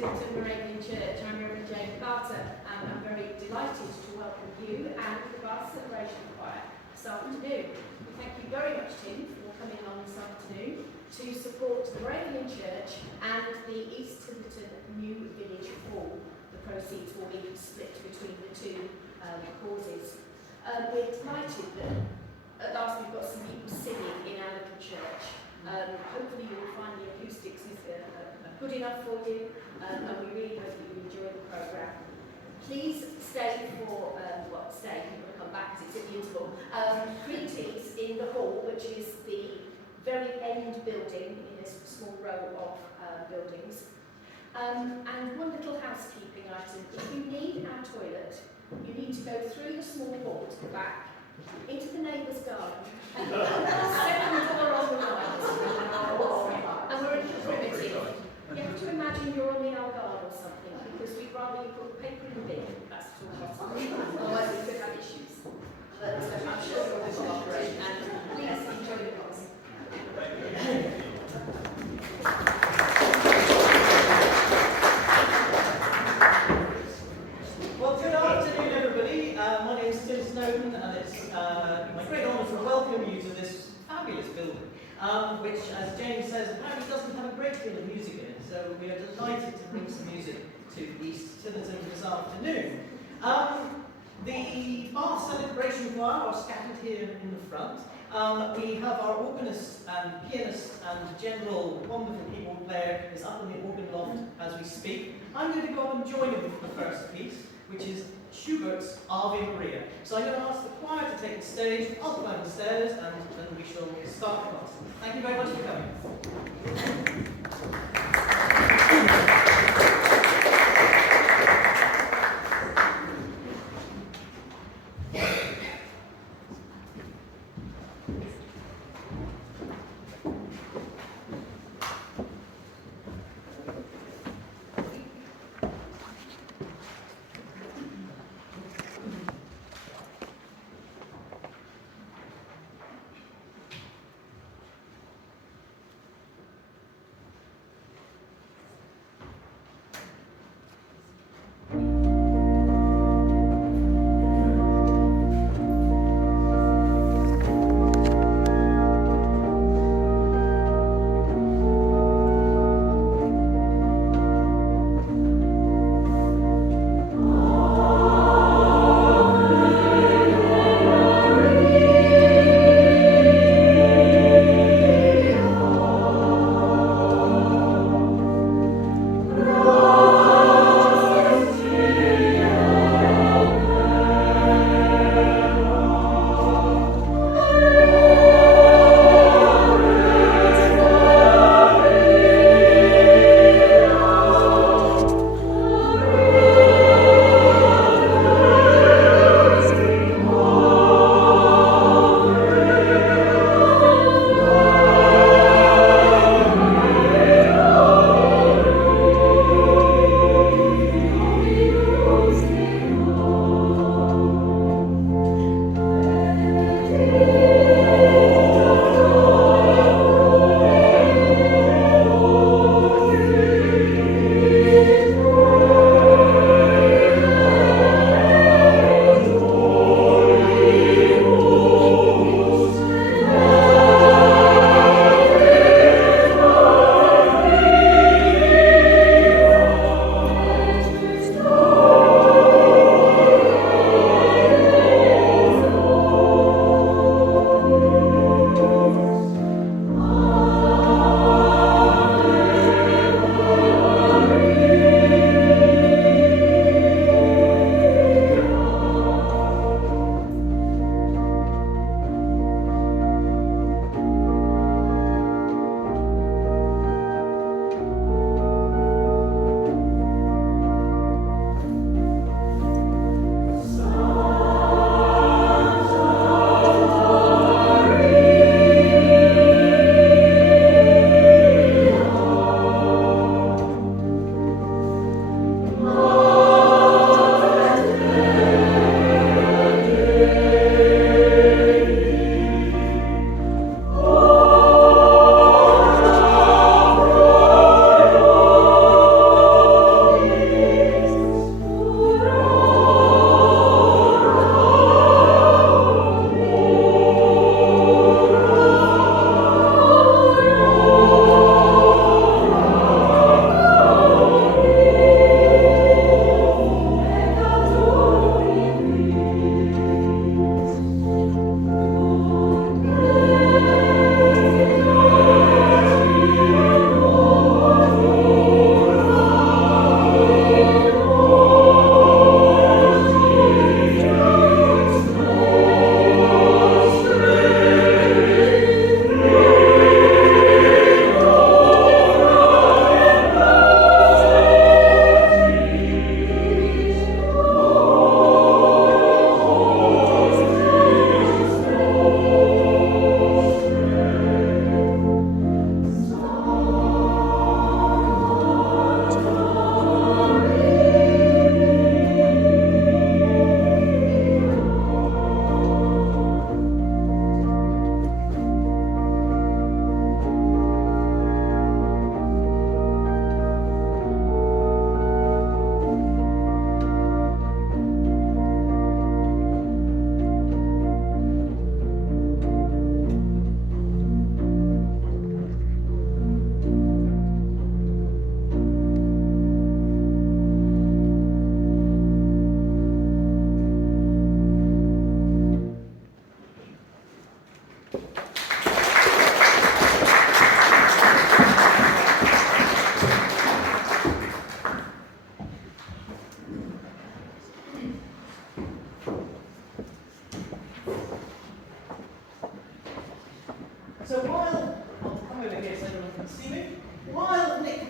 Tytherton Moravian Church. I'm Reverend Jane Carter, and I'm very delighted to welcome you and the Bath Celebration Choir this afternoon. We thank you very much, Tim, for coming along this afternoon to support the Moravian Church and the East Tytherton New Village Hall. The proceeds will be split between the two causes. We're delighted that at last we've got some people singing in our little church. Hopefully you'll find the acoustics is good enough for you, and we really hope that you enjoy the programme. Please stay for, stay, I'm going to come back because it's at the interval. Greetings in the hall, which is the very end building in this small row of buildings. And one little housekeeping item. If you need our toilet, you need to go through the small hall to the back, into the neighbour's garden, second door on the right. And we're a little primitive. You have to imagine you're on the Algarve or something, because we'd rather you put paper in the bin. That's all possible. Otherwise we could have issues. But I'm sure you'll be cooperating, and please enjoy the concert. Well, good afternoon, everybody. My name is Snowden, and it's my great honour to welcome you to this fabulous building, which, as James says, apparently doesn't have a great deal of music in it. So we are delighted to bring some music to East Tytherton this afternoon. The Bath Celebration Choir are scattered here in the front. We have our organist and pianist and general wonderful keyboard player is up in the organ loft as we speak. I'm going to go up and join him for the first piece, which is Schubert's Ave Maria. So I'm going to ask the choir to take the stage, I'll climb the stairs, and then we shall start the class. Thank you very much for coming.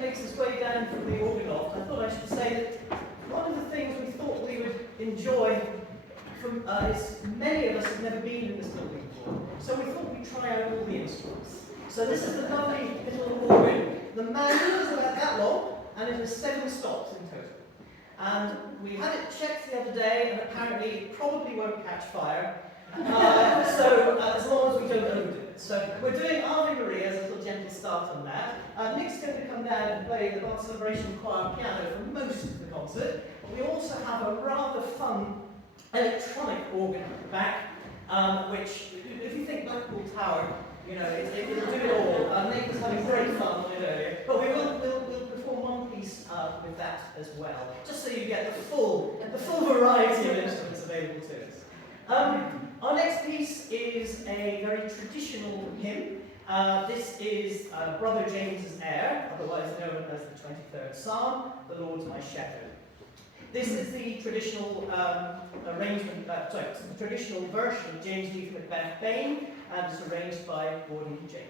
makes its way down from the organ loft, I thought I should say that one of the things we thought we would enjoy from, is many of us have never been in this building before, so we thought we'd try out all the instruments. So this is the lovely little organ. The manual is about that long, and it has 7 stops in total. And we had it checked the other day, and apparently it probably won't catch fire. As long as we don't overdo it. So we're doing Ave Maria as a little gentle start on that. Nick's going to come down and play the Bar Celebration Choir piano for most of the concert. We also have a rather fun electronic organ at the back, which, if you think Blackpool Tower, you know, it'll do it all. Nick was having great fun with it earlier. But we'll perform one piece with that as well, just so you get the full variety of instruments available to us. Our next piece is a very traditional hymn. This is Brother James's air, otherwise known as the 23rd Psalm, The Lord's My Shepherd. This is the traditional the traditional version of James Leith Macbeth Bain, and it's arranged by Gordon Jacob.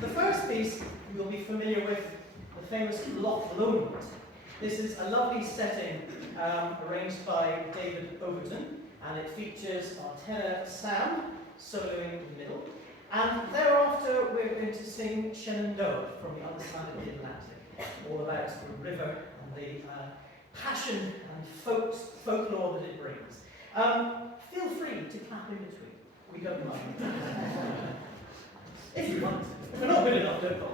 The first piece you'll be familiar with, the famous Loch. This is a lovely setting arranged by David Overton, and it features our tenor Sam soloing in the middle, And thereafter, we're going to sing Shenandoah from the other side of the Atlantic, all about the river and the passion and folklore that it brings. Feel free to clap in between. We don't mind. If you want. If we're not good enough, don't bother.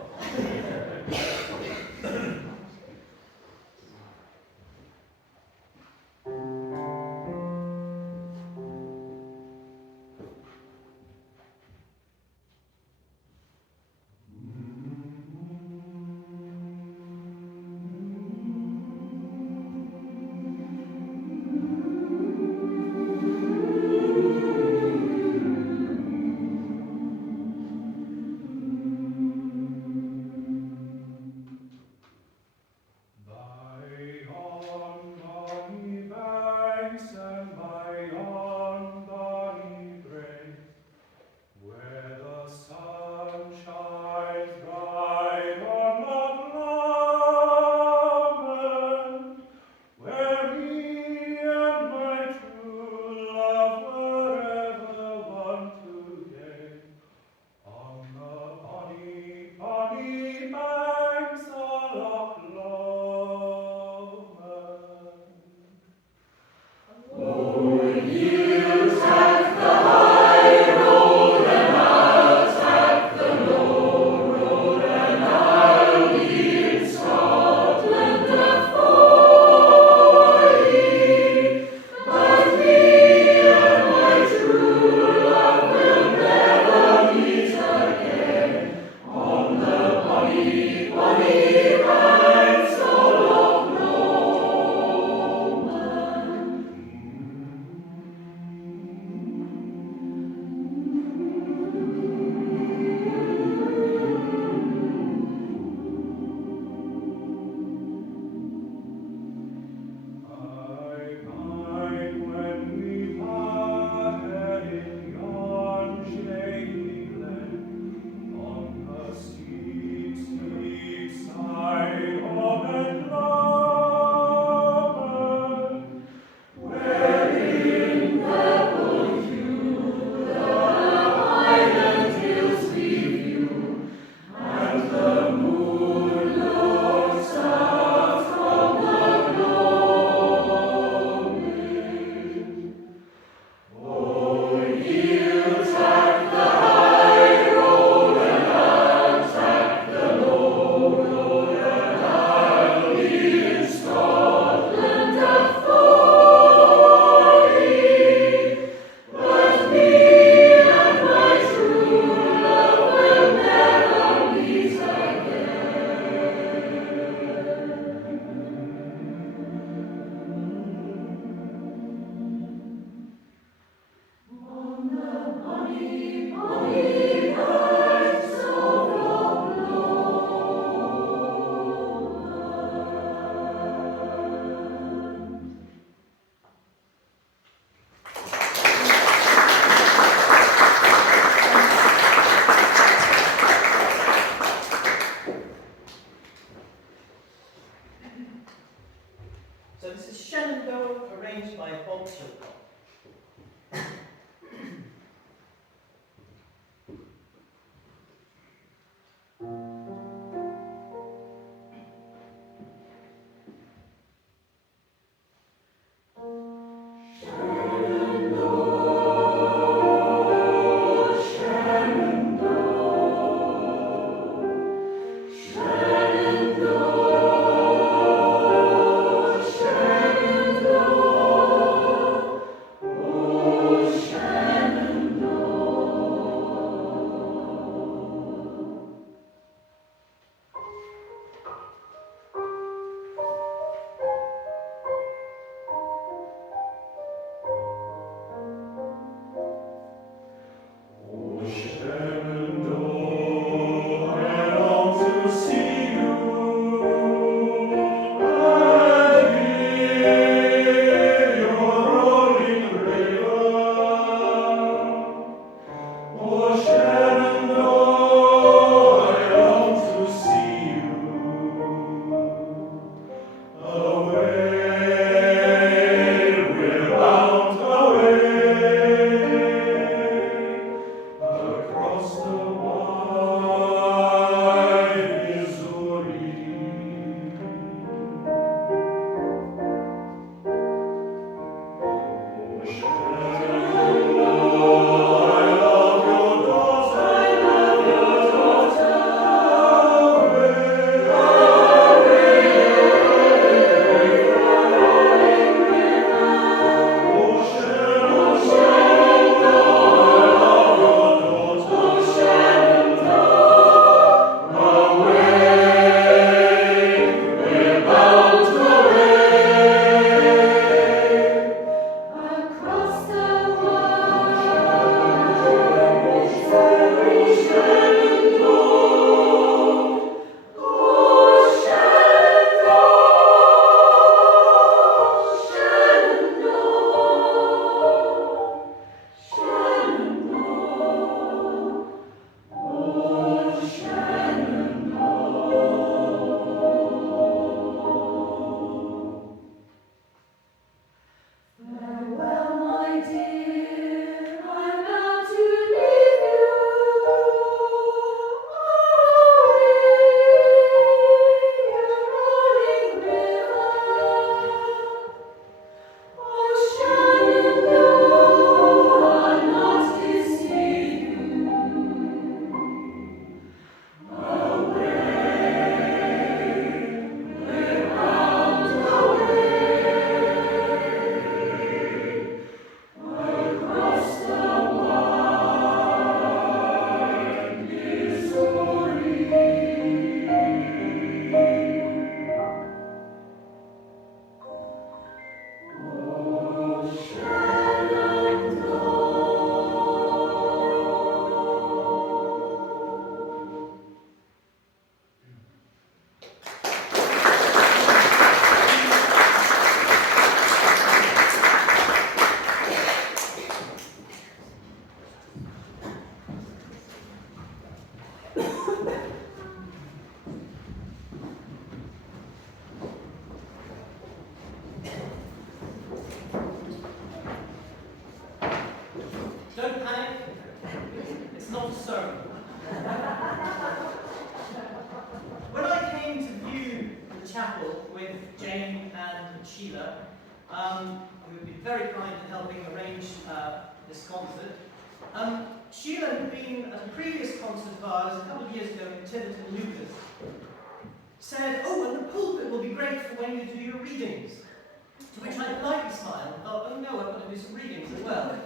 So this is Shenandoah, arranged by Chilcott. the chapel with Jane and Sheila, who have been very kind in helping arrange this concert. Sheila had been at a previous concert of ours a couple of years ago in Tytherton, Lucas. Said, "Oh, and the pulpit will be great for when you do your readings." To which I politely smiled and thought, "Oh no, I've got to do some readings as well."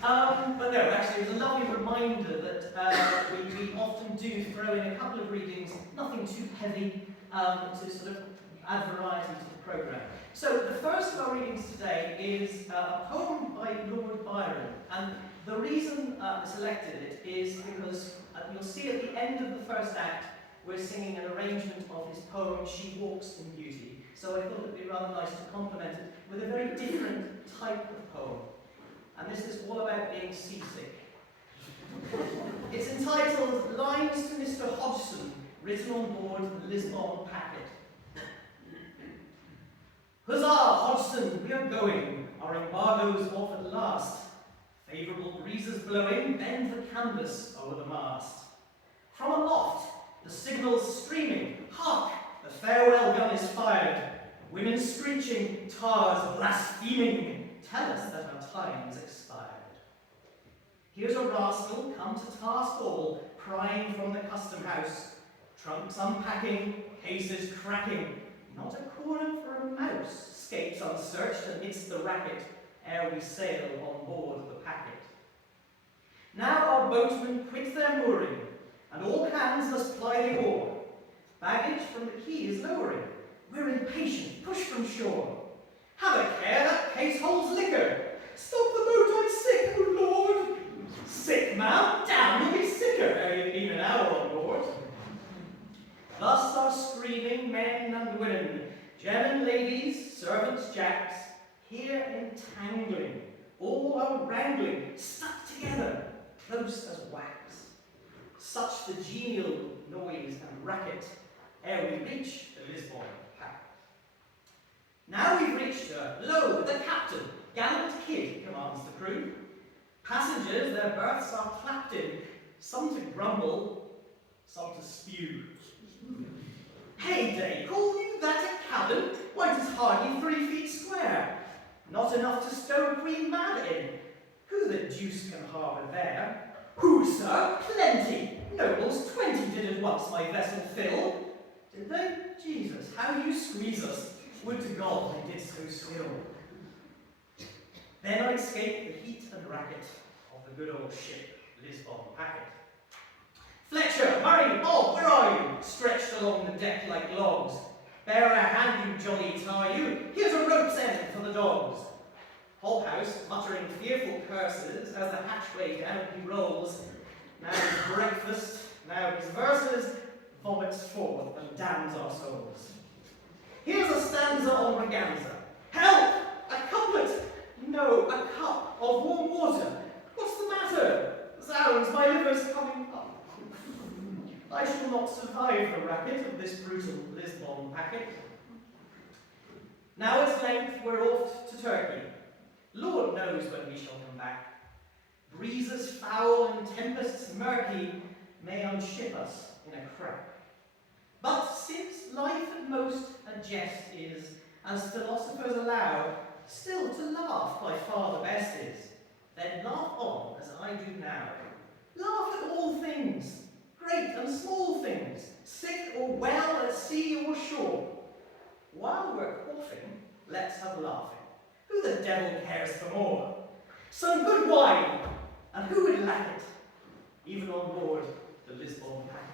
But no, actually, it was a lovely reminder that we often do throw in a couple of readings, nothing too heavy, to sort of add variety to the programme. So the first of our readings today is a poem by Lord Byron, and the reason I selected it is because you'll see at the end of the first act we're singing an arrangement of his poem She Walks in Beauty, so I thought it would be rather nice to complement it with a very different type of poem. And this is all about being seasick. It's entitled Lines to Mr. Hodgson, written on board the Lisbon packet. Huzzah, Hodgson, we are going. Our embargo's off at last. Favourable breezes blowing, bend the canvas o'er the mast. From aloft, the signal's streaming. Hark, the farewell gun is fired. Women screeching, tars blaspheming. Tell us that our time's expired. Here's a rascal come to task all, prying from the custom house. Trunks unpacking, cases cracking. Not a corner for a mouse escapes unsearched amidst the racket, ere we sail on board the packet. Now our boatmen quit their mooring, and all hands must ply the oar. Baggage from the quay is lowering. We're impatient, push from shore. Have a care, that case holds liquor. Stop the boat, I'm sick, oh Lord. Sick, ma'am? Damn, you'll be sicker ere you've been an hour on board. Thus are screaming men and women, gem ladies, servants, jacks, here entangling, all are wrangling, stuck together, close as wax. Such the genial noise and racket, ere we reach the Lisbon packet. Now we've reached her, lo, the captain, gallant kid, commands the crew. Passengers, their berths are clapped in, some to grumble, some to spew. Heyday, call you that a cabin? Why, 'tis hardly 3 feet square. Not enough to stow Queen Mab in. Who the deuce can harbour there? Who, sir? Plenty. Nobles, 20 did at once my vessel fill. Did they? Jesus, how you squeeze us. Would to God they did so still. Then I escaped the heat and racket of the good old ship, Lisbon packet. Fletcher, Murray, Bob, where are you? Stretched along the deck like logs. Bear a hand, you jolly tar, you. Here's a rope's end for the dogs. Hobhouse, muttering fearful curses as the hatchway down he rolls. Now his breakfast, now his verses, vomits forth and damns our souls. Here's a stanza on Braganza. Help! A couplet! No, a cup of warm water. What's the matter? Zounds, my liver's coming up. I shall not survive the racket of this brutal Lisbon packet. Now at length we're off to Turkey. Lord knows when we shall come back. Breezes foul and tempests murky may unship us in a crack. But since life at most a jest is, as philosophers allow, still to laugh by far the best is, then laugh on as I do now. Laugh at all things, great and small things, sick or well, at sea or shore. While we're quaffing, let's have laughing. Who the devil cares for more? Some good wine, and who would lack it, even on board the Lisbon packet?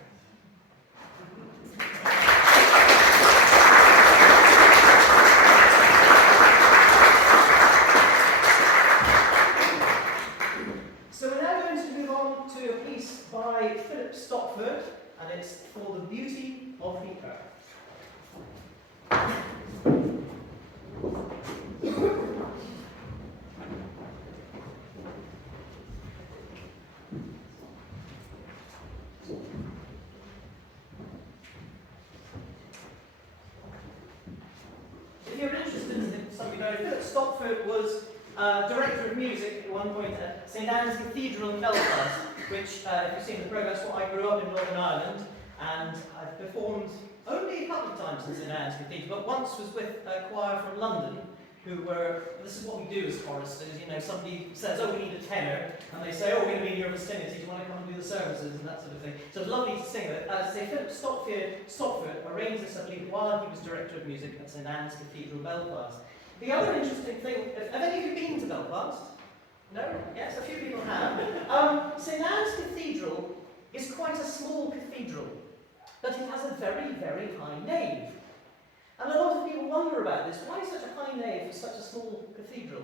So we're now going to move on to a piece by Stopford, and it's for the beauty of the earth. If you're interested in something about it, Stopford was director of music at one point at St Anne's Cathedral in Belfast, which, if you've seen the progress, I grew up in Northern Ireland, and I've performed only a couple of times in St Anne's Cathedral, but once was with a choir from London, who were, this is what we do as choristers, you know, somebody says, oh, we need a tenor, and they say, oh, we're going to be in your vicinity, do you want to come and do the services, and that sort of thing. So it was lovely to sing it. As they Philip Stopford arranged this, I believe, while he was director of music at St Anne's Cathedral, Belfast. The other interesting thing, have any of you been to Belfast? No? Yes, a few people have. St Anne's Cathedral is quite a small cathedral, but it has a very, very high nave. And a lot of people wonder about this. Why such a high nave for such a small cathedral?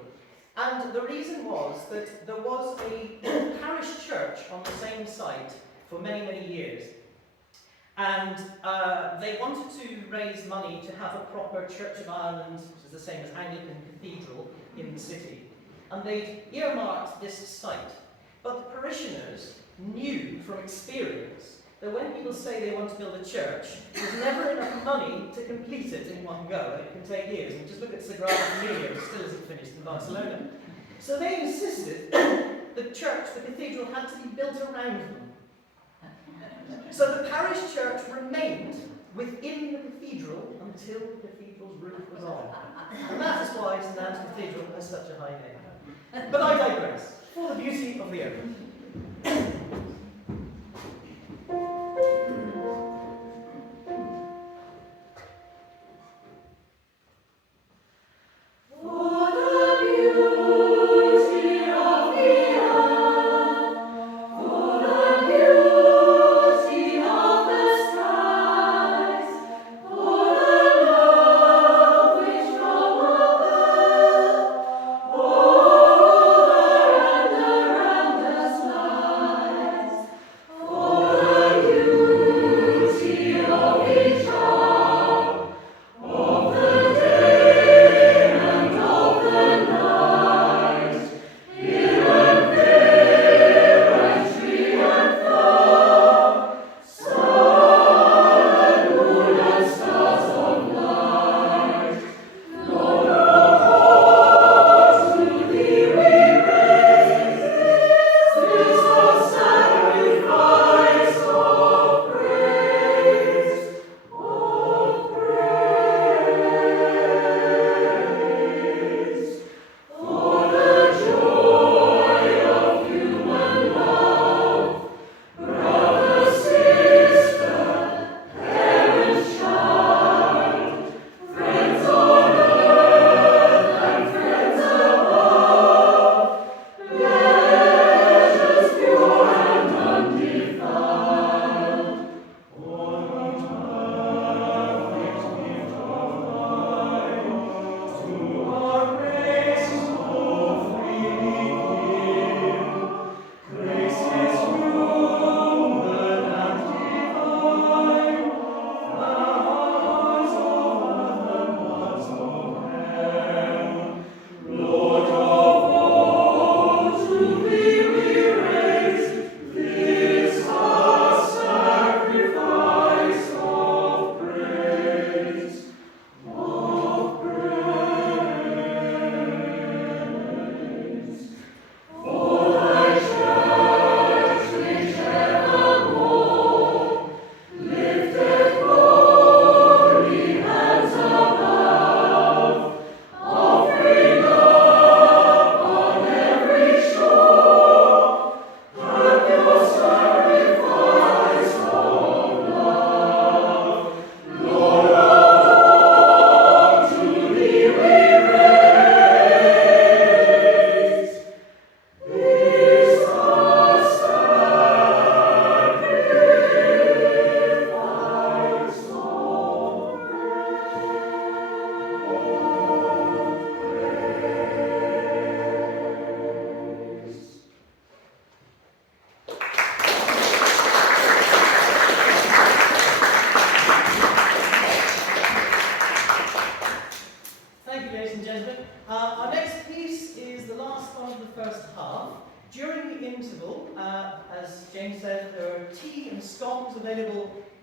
And the reason was that there was a parish church on the same site for many, many years. And they wanted to raise money to have a proper Church of Ireland, which is the same as Anglican Cathedral, in the city. And they earmarked this site. But the parishioners knew from experience that when people say they want to build a church, there's never enough money to complete it in one go, and it can take years. And just look at Sagrada Familia, it still isn't finished in Barcelona. So they insisted the church, the cathedral, had to be built around them. So the parish church remained within the cathedral until the cathedral's roof was on. And that is why St Anne's Cathedral has such a high name. But I digress, for the beauty of the earth.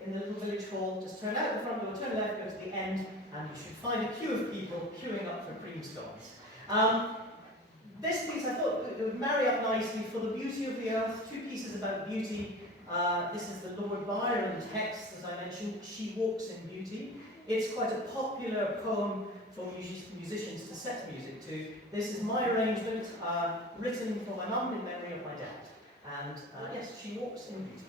in the little village hall. Just turn out the front door, turn left, go to the end, and you should find a queue of people queuing up for cream scones. This piece I thought it would marry up nicely for the beauty of the earth, two pieces about beauty, This is the Lord Byron text, as I mentioned, She Walks in Beauty. It's quite a popular poem for musicians to set music to. This is my arrangement, written for my mum in memory of my dad. And yes, She Walks in Beauty.